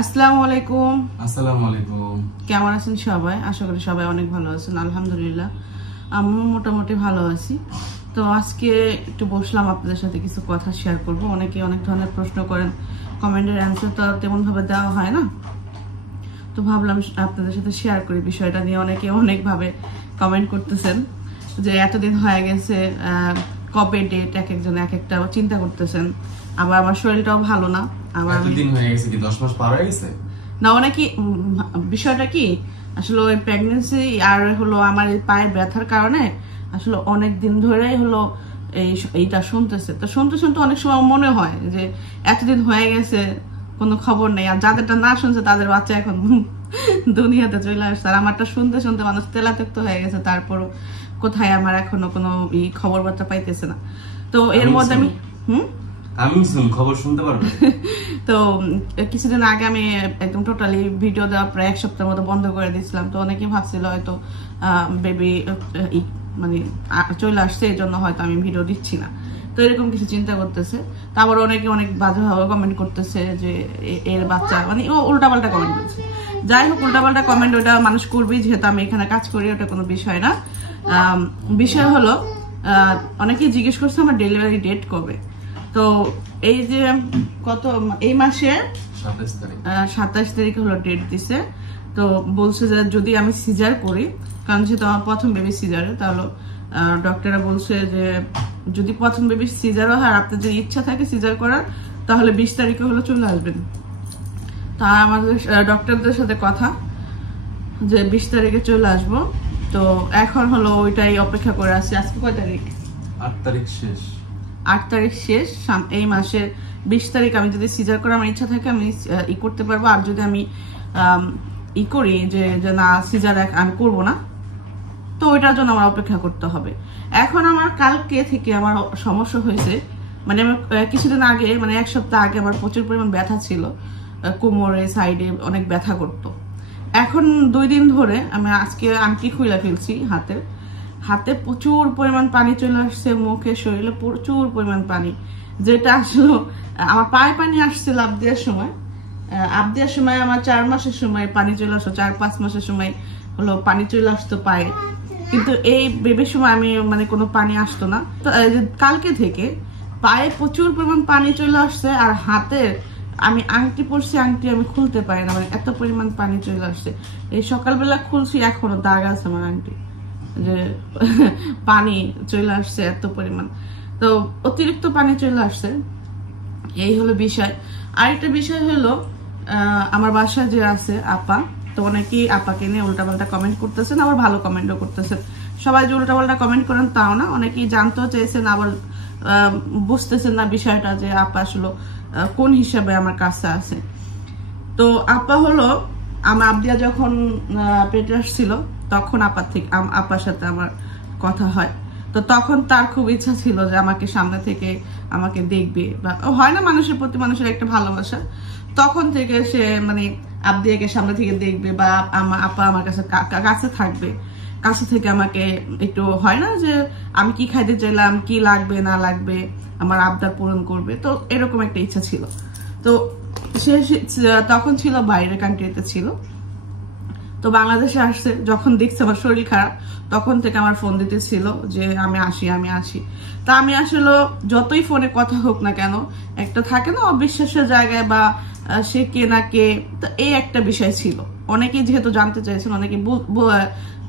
আসসালামু আলাইকুম। আসসালামু আলাইকুম। কেমন আছেন সবাই? আশা করি সবাই অনেক ভালো আছেন। আলহামদুলিল্লাহ আমিও মোটামুটি ভালো আছি। তো আজকে একটু বসলাম আপনাদের সাথে কিছু কথা শেয়ার করব। অনেকে অনেক ধরনের প্রশ্ন করেন, কমেন্টের অ্যান্সার তো তেমন ভাবে দেওয়া হয় না, তো ভাবলাম আপনাদের সাথে শেয়ার করি বিষয়টা নিয়ে। অনেকে অনেকভাবে কমেন্ট করতেছেন যে এতদিন হয়ে গেছে, কবে ডেট, এক একজন এক একটা চিন্তা করতেছেন। আবার আমার শরীরটাও ভালো না। আবার এতদিন হয়ে গেছে কি 10 মাস পার হয়ে গেছে না? অনেকে বিষয়টা কি আসলে ওই প্রেগন্যান্সি আর হলো আমার এই পায়ের ব্যথার কারণে আসলে অনেক দিন ধরেই হলো এইটা শুনতেছে। তো শুনতে শুনতে অনেক সময় মনে হয় যে এতদিন হয়ে গেছে কোনো খবর নেই, আর যাদেরটা না শুনছে তাদের বাচ্চা এখন দুনিয়াতে চলে আসছে। আর আমারটা শুনতে শুনতে মানুষ তেলাত্যক্ত হয়ে গেছে, তারপরও কোথায় আমার এখনো কোনো খবর বার্তা পাইতেছে না। তো এর মধ্যে আমি খবর শুনতে পারবো। তো কিছুদিন আগে আমি একদম টোটালি ভিডিও দেওয়া প্রায় এক সপ্তাহের মতো বন্ধ করে দিয়েছিলাম। তো অনেকে ভাবছিল হয়তো বেবি মানে চলে আসছে, এই জন্য হয়তো আমি ভিডিও দিচ্ছি না। তো এরকম কিছু চিন্তা করতেছে। তারপর অনেকে অনেক বাজেভাবে কমেন্ট করতেছে যে এর বাচ্চা, মানে উল্টাপাল্টা কমেন্ট করছে। যাই হোক, উল্টাপাল্টা কমেন্ট ওটা মানুষ করবেই, যেহেতু আমি এখানে কাজ করি, ওটা কোনো বিষয় না। বিষয় হলো অনেকেই জিজ্ঞেস করছে আমার ডেলিভারি ডেট কবে। তো এই যে এই মাসে 27 তারিখ হলো ডেট দিছে। তো বলছে যে যদি আমি সিজার করি, কারণ যেহেতু আমার প্রথম বেবি সিজারে, তাহলে ডক্টররা বলছে যে যদি প্রথম বেবি সিজারও হয়, আপনার যদি ইচ্ছা থাকে সিজার করার, তাহলে 20 তারিখে হলো চলে আসবেন। তা আমাদের ডক্টরদের সাথে কথা যে 20 তারিখে চলে আসবো। তো এখন হলো ওইটাই অপেক্ষা করে আছি। আজকে কয় তারিখ? 8 তারিখ শেষ। 8 তারিখ শেষ। এই মাসের 20 তারিখ আমি যদি সিজার করে আমার ইচ্ছা থাকে আমি করতে পারবো। আর যদি আমি করি যে না সিজার আমি করবো না, তো ওইটার জন্য আমার অপেক্ষা করতে হবে। এখন আমার কালকে থেকে আমার সমস্যা হয়েছে, মানে আমার কিছুদিন আগে, মানে এক সপ্তাহ আগে আমার প্রচুর পরিমাণ ব্যথা ছিল, কোমরে সাইডে অনেক ব্যথা করতো। এখন 2 দিন ধরে আমি আজকে আংটি খুলে ফেলছি, হাতে প্রচুর পরিমাণ পানি চলে আসছে, মুখে শরীরে প্রচুর পরিমাণ পানি, যেটা আসলে আমার পায়ে পানি আসছিল আপ দেওয়ার সময় আমার 4 মাসের সময় পানি চলে আসতো, 4-5 মাসের সময় হলো পানি চলে আসতো পায়ে। কিন্তু এই বেবির সময় আমি মানে কোনো পানি আসতো না। তো কালকে থেকে পায়ে প্রচুর পরিমাণ পানি চলে আসছে, আর হাতে আমি আংটি পরছি, আংটি আমি খুলতে পারি না, মানে এত পরিমাণ পানি চলে আসছে। এই সকালবেলা খুলছি, এখনো দাগ আছে আমার আংটি, যে পানি চলে আসছে এত পরিমাণ। তো অতিরিক্ত পানি চলে আসছে, এই হলো বিষয়। আরেকটা বিষয় হলো আমার বাসায় যে আছে আপা, তো অনেকেই আপাকে নিয়ে উল্টাপাল্টা কমেন্ট করতেছেন, আবার ভালো কমেন্টও করতেছেন। সবাই যে উল্টাপাল্টা কমেন্ট করেন তাও না, অনেকেই জানতেও চেয়েছেন, আবার বুঝতেছেন না বিষয়টা যে আপা আসলে কোন হিসাবে আমার কাছে আছে। তো আপা হলো আমার আবদিয়া যখন পেটে আসছিল, তখন আপার সাথে আমার কথা হয়। তো তখন তার খুব ইচ্ছা ছিল যে আমাকে সামনে থেকে আমাকে দেখবে, বা হয় না মানুষের প্রতি মানুষের একটা ভালোবাসা, তখন থেকে সে মানে আবদিয়াকে সামনে থেকে দেখবে, বা আপা আমার কাছে থাকবে, কাছে থেকে আমাকে একটু হয় না যে আমি কি খাইতে চাইলাম, কি লাগবে না লাগবে, আমার আবদার পূরণ করবে। তো এরকম একটা ইচ্ছা ছিল। তো সে তখন ছিল বাইরের কান্ট্রিতে ছিল। তো বাংলাদেশে আসছে, যখন দেখছে আমার শরীর খারাপ, তখন থেকে আমার ফোন দিতেছিল যে আমি আসি। তা আমি আসলে যতই ফোনে কথা হোক না কেন, একটা থাকে না অবিশ্বাসের জায়গায়, বা সে কে না কে, তো এই একটা বিষয় ছিল। অনেকেই যেহেতু জানতে চাইছেন, অনেকে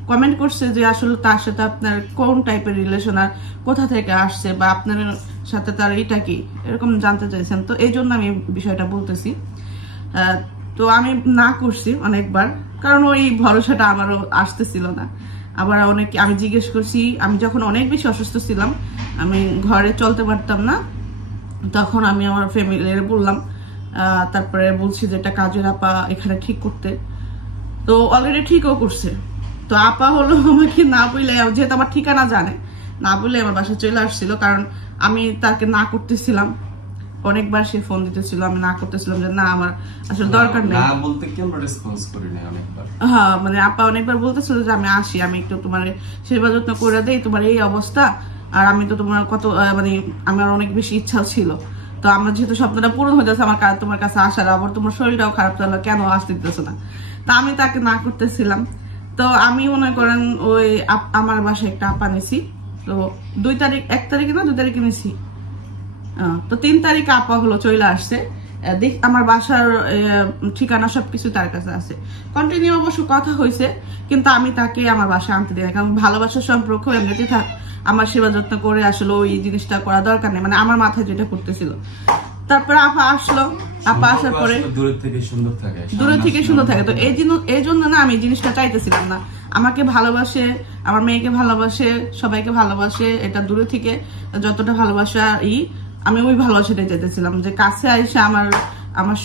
কমেন্ট করছে যে আসলে তার সাথে আপনার কোন টাইপের রিলেশন, আর কোথা থেকে আসছে, বা আপনার সাথে তার এটা কি, এরকম জানতে চাইছেন। তো এই জন্য আমি বিষয়টা বলতেছি। তো আমি না করছি অনেকবার, কারণ ওই ভরসাটা আমারও আসতেছিল না। আবার আমি জিজ্ঞেস করছি, আমি যখন অনেক বেশি অসুস্থ ছিলাম, আমি ঘরে চলতে পারতাম না, তখন আমি আমার ফ্যামিলির বললাম। তারপরে বলছি যে এটা কাজের আপা এখানে ঠিক করতে, তো অলরেডি ঠিকও করছে। তো আপা হলো আমাকে না বলে, যেহেতু আমার ঠিকানা জানে, না বলে আমার বাসায় চলে আসছিল, কারণ আমি তাকে না করতেছিলাম। অনেকবার সে ফোন দিতেছিল, আমি না করতেছিলাম যে না আমার আসলে দরকার নেই, না বলতে কি আমরা রেসপন্স করি না অনেকবার। হ্যাঁ, মানে আপা অনেকবার বলতেছিল যে আমি আসি, আমি একটু তোমার সেবা যত্ন করে দেই, তোমার এই অবস্থা, আর আমি তো তোমার কত মানে আমার অনেক বেশি ইচ্ছা ছিল। তো তো আমার যেহেতু স্বপ্নটা পূরণ হয়ে যাচ্ছে আমার তোমার কাছে আসার, আবার তোমার শরীরটাও খারাপ চলো, কেন আসতে দিতেছো না? তা আমি তাকে না করতেছিলাম। তো আমি মনে করেন ওই আমার বাসায় একটা আপা নিছি, তো 1 তারিখে না 2 তারিখে নিছি, তো 3 তারিখে আপা হলো চলে আসছে। আমার বাসার ঠিকানা সবকিছু তার কাছে আছে। কন্টিনিউ অবশ্য কথা হয়েছে, কিন্তু আমি তাকে আমার বাসায় আনতে দিই না, কারণ ভালোবাসার সম্পর্ক এমনিতে থাক, আমার সেবা যত্ন করে আসলে ওই জিনিসটা করা দরকার নেই, মানে আমার মাথায় যেটা করতেছিল। তারপরে আপা আসলো, আপা আসার পরে দূরের থেকে সুন্দর থাকে, তো এই জন্য না আমি জিনিসটা চাইতেছিলাম না। আমাকে ভালোবাসে, আমার মেয়েকে ভালোবাসে, সবাইকে ভালোবাসে, এটা দূরে থেকে যতটা ভালোবাসা আমি ওই ভালোবাসাটাই চাইতেছিলাম, যে কাছে এসে আমার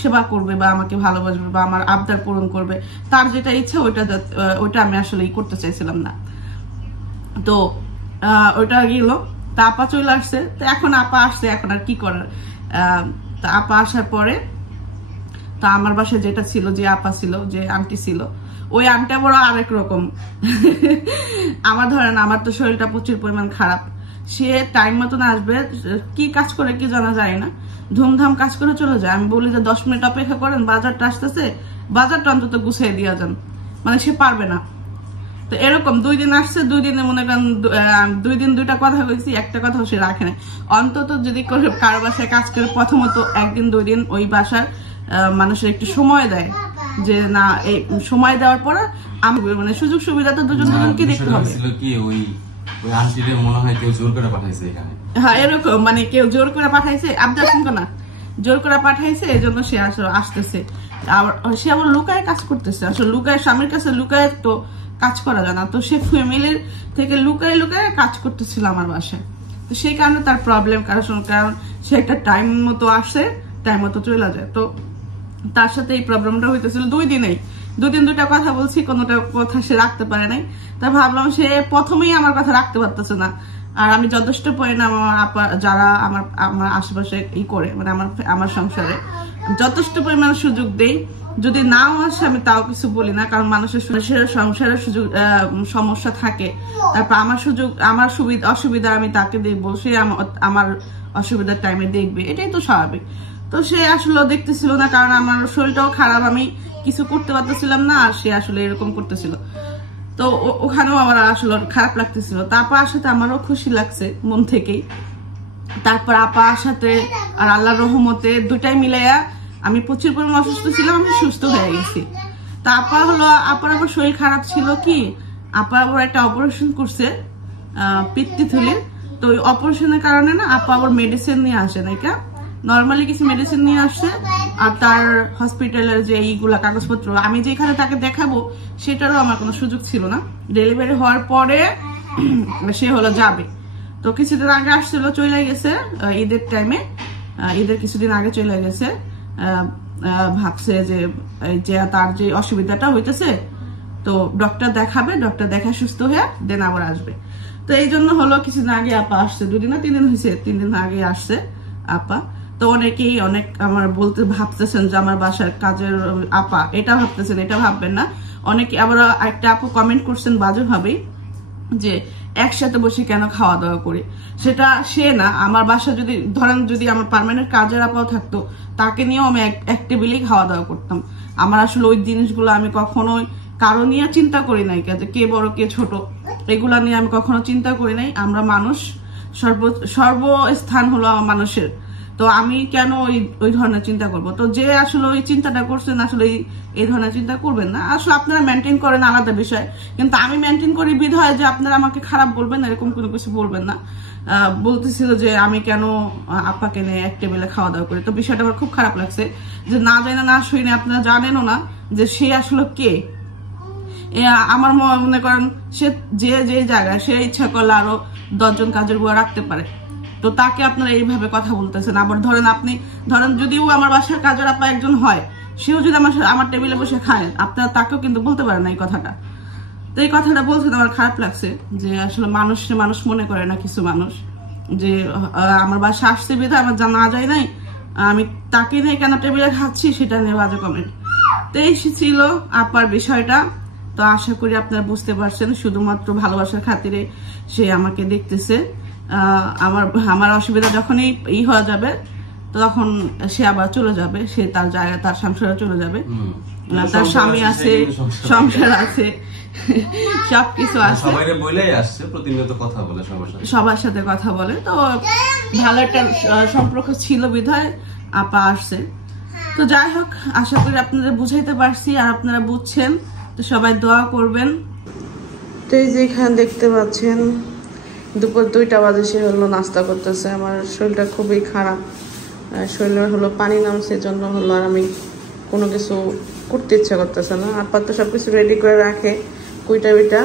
সেবা করবে বা আমাকে ভালোবাসবে বা আমার আবদার পূরণ করবে, তার যেটা ইচ্ছা ওইটা আমি আসলে করতে চাইছিলাম না। তো ওইটা গেল, তা আপা চলে আসছে। তো এখন আপা আসছে, এখন আর কি করার। তা আপা আসার পরে তা আমার বাসায় যেটা ছিল, যে আপা ছিল, যে আন্টি ছিল, ওই আন্টি বড় আরেক রকম। আমার ধরেন আমার তো শরীরটা প্রচুর পরিমাণ খারাপ, সে টাইম মতন আসবে, কি কাজ করে কি জানা যায় না, ধুমধাম কাজ করে চলে যায়। আমি বলি যে 10 মিনিট অপেক্ষা করেন, বাজারটা আসতেছে, বাজারটা অন্তত গুছিয়ে দিয়ে যান, মানে সে পারবে না। তো এরকম 2 দিন আসছে, 2 দিনে মনে করেন 2 দিন 2টা কথা কইছি, একটা কথা সে রাখে না। অন্তত যদি কারো বাসায় কাজ করে প্রথমত 1 দিন 2 দিন ওই বাসার মানুষের একটু সময় দেয়, যে না এই সময় দেওয়ার পরে মানে সুযোগ সুবিধা তো দুজনকে দেখতে হবে। হ্যাঁ, এরকম মানে কেউ জোর করে পাঠাইছে, আবদার শুনকো না, জোর করে পাঠাইছে, এই জন্য সে আসতেছে। সে আবার লুকায় কাজ করতেছে, আসলে লুকায়, স্বামীর কাছে লুকায় তো কাজ করা যায় না। তো সে ফ্যামিলির থেকে লুকায় লুকায় কাজ করতেছিল আমার বাসায়। তো সেই কারণে তার প্রবলেম, কারণ সে একটা টাইম মতো আসে, টাইম মতো চলে যায়। তো তার সাথে এই প্রবলেমটা হইতেছিল 2 দিনেই। 2 দিন 2টা কথা বলছি, কোনোটা কথা সে রাখতে পারে নাই। তা ভাবলাম সে প্রথমেই আমার কথা রাখতে পারতেছে না, আর আমি যথেষ্ট পরিমাণ আমার আপা যারা আমার আশেপাশে করে, মানে আমার সংসারে যথেষ্ট পরিমাণ সুযোগ দেই। যদি নাও আসে আমি তাও কিছু বলি না, কারণ মানুষের সংসারের সুযোগ সমস্যা থাকে, তারপর আমার অসুবিধা আমি তাকে দেখবো, সে আমার অসুবিধার টাইমে দেখবে, এটাই তো স্বাভাবিক। তো সে আসলে দেখতেছিল না, কারণ আমার শরীরটাও খারাপ, আমি কিছু করতে পারতেছিলাম না, আর সে আসলে এরকম করতেছিল। তো ওখানেও আমার আসলে খারাপ লাগতেছিল। তারপর সাথে আমারও খুশি লাগছে মন থেকেই। তারপর আপার সাথে আর আল্লাহর রহমতে 2টাই মিলাইয়া আমি প্রচুর পরিমাণ অসুস্থ ছিলাম, আমি সুস্থ হয়ে গেছি। তারপর হলো আপার আবার শরীর খারাপ ছিল, কি আপা আবার একটা অপারেশন করছে পিত্তথলির। তো ওই অপারেশনের কারণে না আপা আবার মেডিসিন নিয়ে আসে না, নর্মালি কিছু মেডিসিন নিয়ে আসছে, আর তার হসপিটালের যে এইগুলা কাগজপত্র আমি যেখানে তাকে দেখাবো সেটারও আমার কোনো সুযোগ ছিল না। ডেলিভারি হওয়ার পরে সে হলো যাবে, তো কিছুদিন আগে আসছিল, চলে গেছে ঈদের টাইমে, ঈদের কিছুদিন আগে চলে গেছে। ভাবছে যে তার যে অসুবিধাটা হইতেছে, তো ডক্টর দেখাবে, ডক্টর দেখা সুস্থ হয়ে দেন আবার আসবে। তো এই জন্য হলো কিছুদিন আগে আপা আসছে, 2 দিন না 3 দিন হয়েছে, 3 দিন আগে আসছে আপা। তো অনেকেই আমার বলতে ভাবতেছেন যে আমার বাসার কাজের আপা, এটা ভাবতেছেন, এটা ভাববেন না। অনেকে আবার একটা আপু কমেন্ট করছেন বাজে ভাবেই, যে একসাথে বসে কেন খাওয়া দাওয়া করি। সেটা সে না, আমার বাসা যদি আমার পার্মানেন্ট কাজের আপাও থাকতো, তাকে নিয়েও আমি এক টেবিলেই খাওয়া দাওয়া করতাম। আমার আসলে ওই জিনিসগুলো আমি কখনোই কারো নিয়ে চিন্তা করি নাই, কে বড় কে ছোট এগুলা নিয়ে আমি কখনো চিন্তা করি নাই। আমরা মানুষ, সর্বস্থান হলো আমার মানুষের, তো আমি কেন ওই ধরনের চিন্তা করব। তো যে আসলে ওই চিন্তাটা করছেন, আসলে এই ধরনের চিন্তা করবেন না। আসলে আপনারা মেনটেন করেন আলাদা বিষয়, কিন্তু আমি মেনটেন করি বিধায় যে আপনারা আমাকে খারাপ বলবেন, এরকম কোনো কিছু বলবেন না। বলতেছিল যে আমি কেন আপাকে নিয়ে এক টেবিলে খাওয়া দাওয়া করি, তো বিষয়টা আমার খুব খারাপ লাগছে, যে না জানে না শুনে আপনারা জানেনও না যে সে আসলে কে। আমার মনে করেন সে যে জায়গায় সে ইচ্ছা করলে আরো 10 জন কাজের বুয়া রাখতে পারে, তো তাকে আপনারা এইভাবে কথা বলতেছেন। আবার ধরেন যদিও আমার বাসার কাজের আপা একজন হয়, সেও যদি আমার টেবিলে বসে খায়, আপনারা তাকেও কিন্তু বলতে পারেন না এই কথাটা। তো এই কথাটা বলছেন, আমার খারাপ লাগছে যে আসলে মানুষ মনে করে না কিছু মানুষ, যে আমার বাসা আসছে বিধা আমার না যায় নাই, আমি তাকে নিয়ে কেন টেবিলে খাচ্ছি সেটা নিয়ে বাজে কমেন্ট। তো এই ছিল আপার বিষয়টা। তো আশা করি আপনারা বুঝতে পারছেন, শুধুমাত্র ভালোবাসার খাতিরে সে আমাকে দেখতেছে, আমার অসুবিধা যখনই হয়ে যাবে তখন সে আবার চলে যাবে, সে তার জায়গা তার সংসারে চলে যাবে, তার স্বামী আছে, সংসার আছে, সবকিছু আছে, সবার সাথে কথা বলে। তো ভালো একটা সম্পর্ক ছিল বিধায় আপা আসছে। তো যাই হোক, আশা করি আপনারা বুঝাইতে পারছি আর আপনারা বুঝছেন। তো সবাই দোয়া করবেন। তো এই যে এখানে দেখতে পাচ্ছেন দুপুর 2টা বাজে সে হলো নাস্তা করতেছে। আমার শরীরটা খুবই খারাপ, শরীরে হলো পানি নামছে, জন্য হলো আর আমি কোনো কিছু করতে ইচ্ছা করতেছে না। আপাতত সবকিছু রেডি করে রাখে কুইটা বিটা,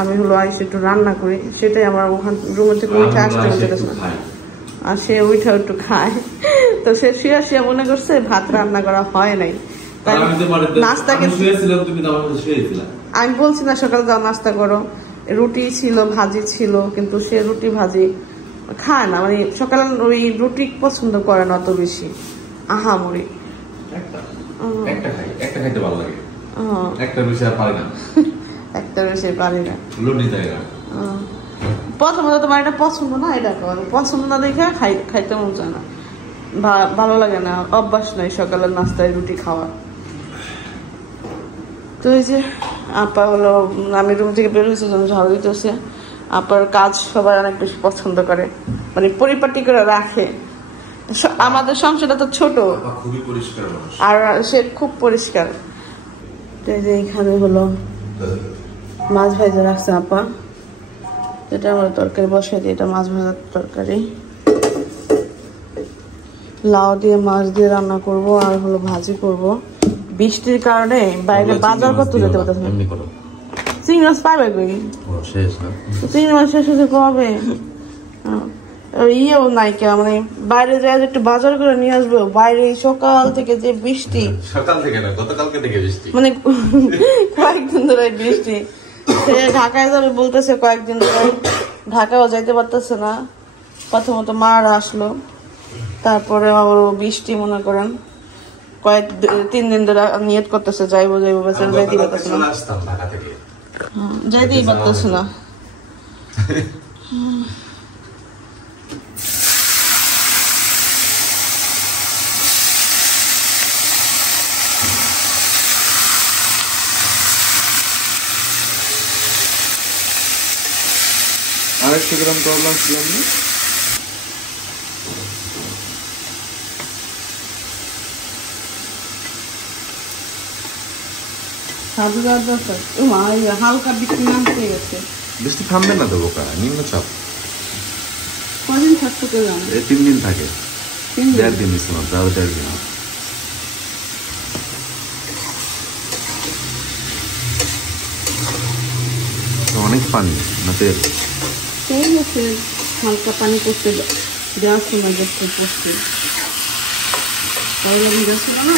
আমি হলো আইসে একটু রান্না করি, সেটাই আমার ওখান রুমের থেকে উঠে আসতে হতেছে না, আর সে উঠে একটু খায়। তো সে শুয়ে মনে করছে ভাত রান্না করা হয় নাই, নাস্তা আমি বলছি না সকালে যাও নাস্তা করো, রুটি ছিল ভাজি ছিল, কিন্তু সে রুটি ভাজি খায় না, মানে সকালে ওই রুটি পছন্দ করে না অত বেশি, আহামরি একটা বেশি পারি না। প্রথমত তোমার এটা পছন্দ না, এটা পছন্দ না দেখে খাইতে মন চায় না, ভালো লাগে না, অভ্যাস নাই সকালের নাস্তায় রুটি খাওয়া। তো এই যে আপা হলো, আমি রুম থেকে বের হয়েছি ঝাড়ু দিতেছে। আপার কাজ সবাই অনেক বেশি পছন্দ করে, মানে পরিপাটি করে রাখে। আমাদের সংসারটা তো ছোট, আর সে খুব পরিষ্কার। তো এই যে এখানে হলো মাছ ভাজা রাখছে আপা, এটা আমরা তরকারি বসাই দিই, এটা মাছ ভাজার তরকারি, লাউ দিয়ে মাছ দিয়ে রান্না করব, আর হলো ভাজি করব। বৃষ্টির কারণে বাইরে বাজার করতে যেতে পারতেছে না। চিংড়ি মাছ পাইবে কই? চিংড়ি মাছ শেষ হতে কবে? ইয়েও নাই কে, মানে বাইরে যায় একটু বাজার করে নিয়ে আসবো। বাইরে সকাল থেকে যে বৃষ্টি, সকাল থেকে না গতকালকে থেকে বৃষ্টি, মানে কয়েকদিন ধরে বৃষ্টি। সে ঢাকায় যাবে বলতেছে, কয়েকদিন ধরে ঢাকাও যাইতে পারতেছে না। প্রথমত মারা আসলো, তারপরে আবার বৃষ্টি মনে করেন 3 দিন ধরে নিয়ত করতেছে যাইবো বেচারা, যাইতেই পারতেছে না, যাইতেই পারতেছে না। আরেকশো গ্রাম করলাম ছিলাম না, হালকা বৃষ্টি নামতে গেছে। বৃষ্টি থামবে না তো বোকা, নিম্নচাপ। কদিন থাকতে পেলাম? 3 দিন থাকে, 1.5 দিন দিচ্ছে মাত্র, আরো 1.5 দিন। অনেক পানি না তেল, তেল আছে, হালকা পানি করতে দেওয়ার সময় দেখতে পড়ছে, করলা ভেজা ছিল না,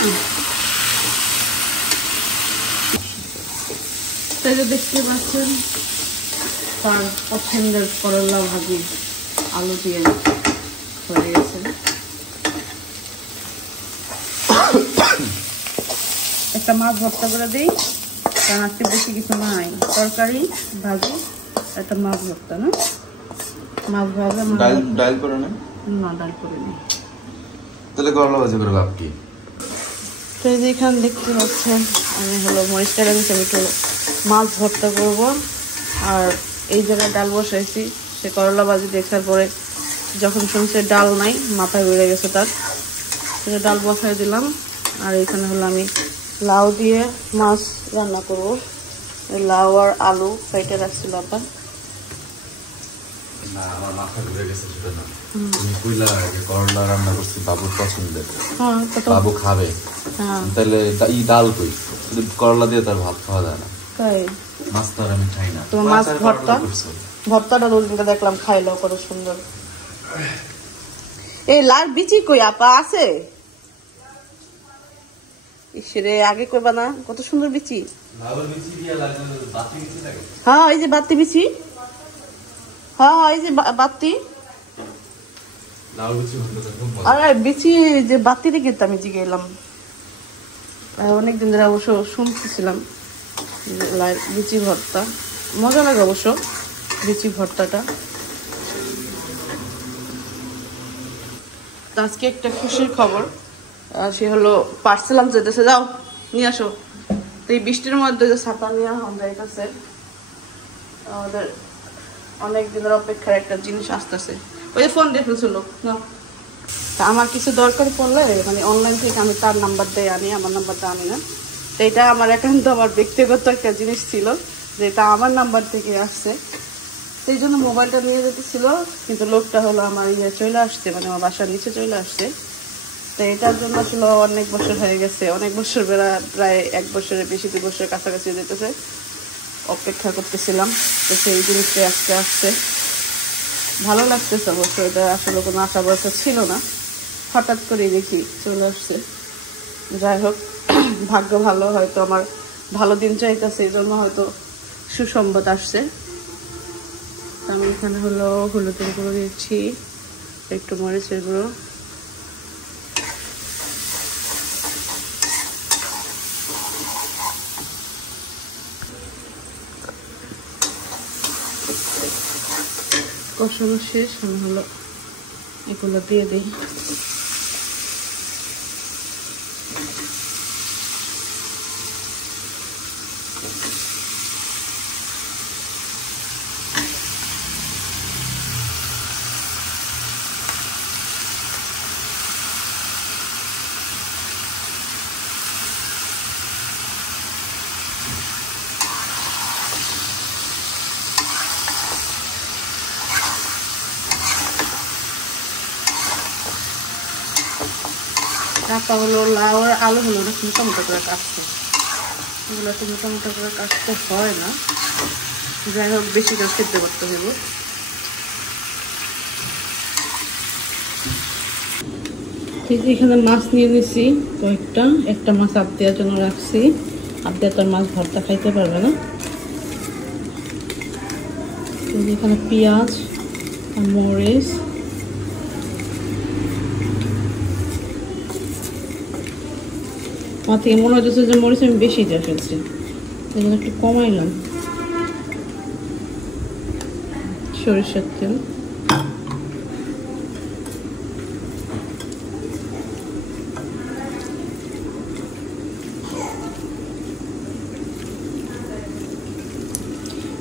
তাই যে দেখতে পাচ্ছেন তার পছন্দের করলা ভাজি আলু দিয়ে হয়ে গেছে। একটা মাছ ভর্তা করে দিই, কারণ আজকে বেশি কিছু নাই, তরকারি ভাজি একটা মাছ ভর্তা। না মাছ ভাজা, ডাল করে না, ডাল করে নিই, তাহলে করলা ভাজি করে লাভ কি? তো এই যে এখানে দেখতে পাচ্ছেন আমি হলো মরিচ কাটা দিচ্ছি, আমি একটু মাছ ভর্তা করব। আর এই জায়গায় ডাল বসাইছি, সে করলা ভাজি দেখার পরে যখন শুনছে ডাল নাই, মাথায় বেড়ে গেছে তার, সেটা ডাল বসাই দিলাম। আর এখানে হলো আমি লাউ দিয়ে মাছ রান্না করব, লাউ আর আলু ফেটে রাখছিল আপা। না আমার মাথা ঘুরে গেছে, সেটা না, তুমি কইলা করলা রান্না করছি বাবুর পছন্দের, বাবু খাবে, তাহলে এই ডাল কই? করলা দিয়ে তার ভাত খাওয়া যায় না, তাই মাছ তো আমি খাই না। তোমার মাছ ভর্তাটা রোজদিনকে দেখলাম খাইলো কত সুন্দর। এই লাল বিচি কই আপা আছে? ইসরে আগে কইবা না, কত সুন্দর বিচি। হ্যাঁ এই যে বাতি বিচি, হ্যাঁ এই যে বাতি, আরে বিচি যে বাতি রেখে আমি জিগে এলাম, অনেকদিন ধরে অবশ্য শুনতেছিলাম বিচি ভর্তা, মজা লাগে অবশ্য বিচি ভর্তাটা। তো আজকে একটা খুশির খবর, সে হলো পার্সেল আনতে যেতেছে, যাও নিয়ে আসো। তো এই বৃষ্টির মধ্যে যে ছাতা নিয়ে যাইতেছে, আমাদের অনেক দিনের অপেক্ষার একটা জিনিস আসতেছে। ওই যে ফোন দিয়ে ফেলছিল না, তা আমার কিছু দরকার পড়লে মানে অনলাইন থেকে আমি তার নাম্বার দিয়ে আনি, আমার নাম্বারটা আনি না। তো এটা আমার একান্ত আমার ব্যক্তিগত একটা জিনিস ছিল, যেটা আমার নাম্বার থেকে আসছে, সেই জন্য মোবাইলটা নিয়ে যেতেছিল। কিন্তু লোকটা হলো আমার চলে আসছে, মানে আমার বাসার নিচে চলে আসছে। তো এটার জন্য আসলে অনেক বছর হয়ে গেছে, অনেক বছর প্রায় 1 বছরের বেশি, 2 বছরের কাছাকাছি যেতেছে, অপেক্ষা করতেছিলাম। তো সেই জিনিসটা আজকে আসছে, ভালো লাগতেছে অবশ্য। এটা আসলে কোনো আশা ভরসা ছিল না, হঠাৎ করে দেখি চলে আসছে। যাই হোক, ভাগ্য ভালো, হয়তো আমার ভালো দিন চাইতেছে, এই জন্য হয়তো সুসংবাদ আসছে। আমি এখানে হলো হলুদের গুঁড়ো দিচ্ছি, একটু মরিচের গুঁড়ো, কষানো শেষ। আমি হলো এগুলো দিয়ে দিই। কাটা হলো লাউ আর আলু হলো না, মোটামোটা করে কাটতে, এগুলো তো মোটামোটা করে কাটতে হয় না। যাই হোক, বেশি করে সেদ্ধ করতে হবে। এখানে মাছ নিয়ে নিছি কয়েকটা, একটা মাছ আবদিয়ার জন্য রাখছি। আবদিয়া তো মাছ ভর্তা খাইতে পারবে না। এখানে পেঁয়াজ আর মরিচ, আমার থেকে মনে হচ্ছে যে মরিচ আমি বেশি দিয়ে ফেলছি, এগুলো একটু কমাইলাম। সরিষার তেল,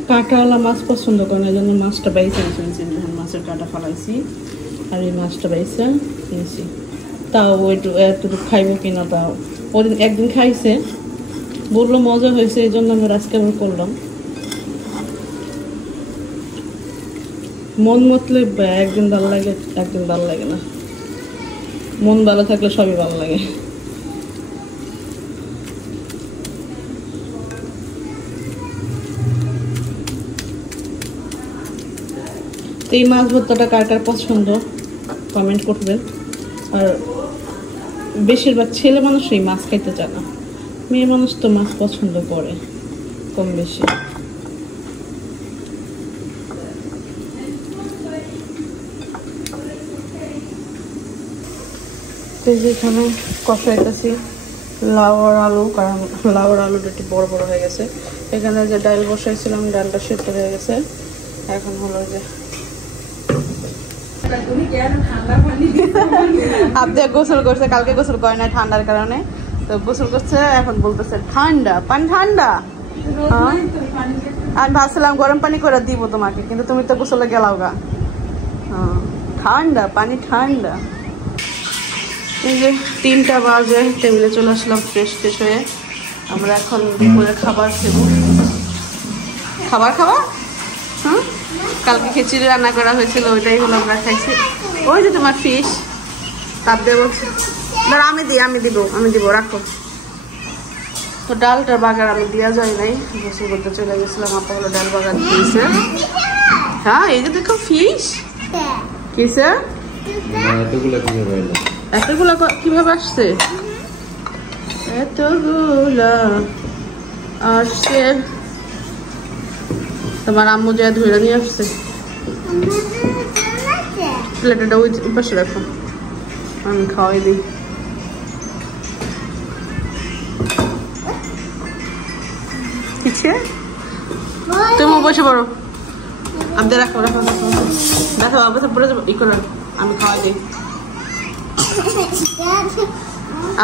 কাঁটাওয়ালা মাছ পছন্দ করে না, এই জন্য মাছটা বাইসে নিয়েছি। মাছের কাঁটা ফালাইছি আর এই মাছটা বাইসে নিয়েছি। তাও এতটুকু খাইবো কিনা, তাও ওদিন একদিন খাইছে, বললো মজা হয়েছে, এই জন্য আমরা আজকে আবার করলাম। মন মতলে একদিন ভালো লাগে, একদিন ভালো লাগে না। মন ভালো থাকলে সবই ভালো লাগে। তো এই মাছ ভর্তাটা কার কার পছন্দ কমেন্ট করবেন। আর বেশিরভাগ ছেলে মানুষ এই মাছ খাইতে চায় না, মেয়ে মানুষ তো মাছ পছন্দ করে কম বেশি। যেখানে কষাইতেছি লাউ আর আলু, কারণ লাউ আর আলুটা একটু বড় বড় হয়ে গেছে। এখানে যে ডাল বসাইছিলাম, ডালটা সেদ্ধ হয়ে গেছে। এখন হলো যে আবদিয়া গোসল করছে, কালকে গোসল করে না ঠান্ডার কারণে, তো গোসল করছে। এখন বলতেছে ঠান্ডা পানি, ঠান্ডা। আমি ভাবছিলাম গরম পানি করে দিব তোমাকে, কিন্তু তুমি তো গোসলে গেলাও গা। ঠান্ডা পানি, ঠান্ডা। এই যে 3টা বাজে, টেবিলে চলে আসলাম ফ্রেশ হয়ে। আমরা এখন দুপুরে খাবার খেবো। খাবার খাওয়া, কালকে খিচুড়ি রান্না করা হয়েছিল, ওইটাই হলো আমরা খাইছি। ওই যে তোমার ফিশ, তাপ দিয়ে বলছে, আমি দিব রাখো। তো ডালটার বাগার আমি দেওয়া যায় নাই, গোসল করতে চলে গেছিলাম। আপা হলো ডাল বাগার দিয়েছে। হ্যাঁ, এই যে দেখো ফিশ। কিসে এতগুলা কিভাবে আসছে? এতগুলা আসছে, তোমার আম্মু যা ধরে নিয়ে আসছে। প্লেটটা ওই পাশে রাখো, আমি খাওয়াই দিই। তুমি বসে পড়ো, আমি রাখো রাখো রাখো, দেখো আবার পরে ই করো, আমি খাওয়াই দিই।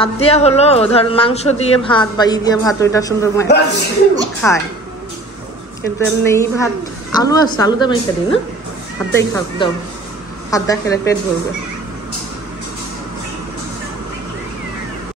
আর দিয়া হলো ধর মাংস দিয়ে ভাত বা দিয়ে ভাত ওইটা সুন্দর খায়, কিন্তু এমনি এই ভাত আলু আছে, আলু দাম এই না, হাত দাই খাও, দাও, হাত দা খেলে পেট ভরবে।